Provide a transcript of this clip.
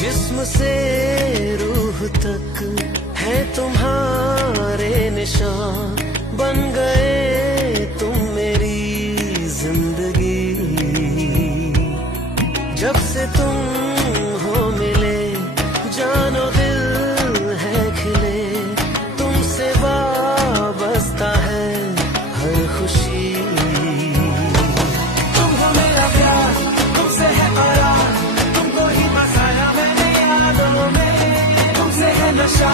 जिस्म से रूह तक है तुम्हारे निशान, बन गए तुम मेरी जिंदगी। जब से तुम हो मिले जानो दिल है खिले, तुमसे वाबस्ता है हर खुशी। तुम हो मेरा प्यार, तुमसे है करार, तुमको ही बसाया मैंने यादों में, तुमसे है नशा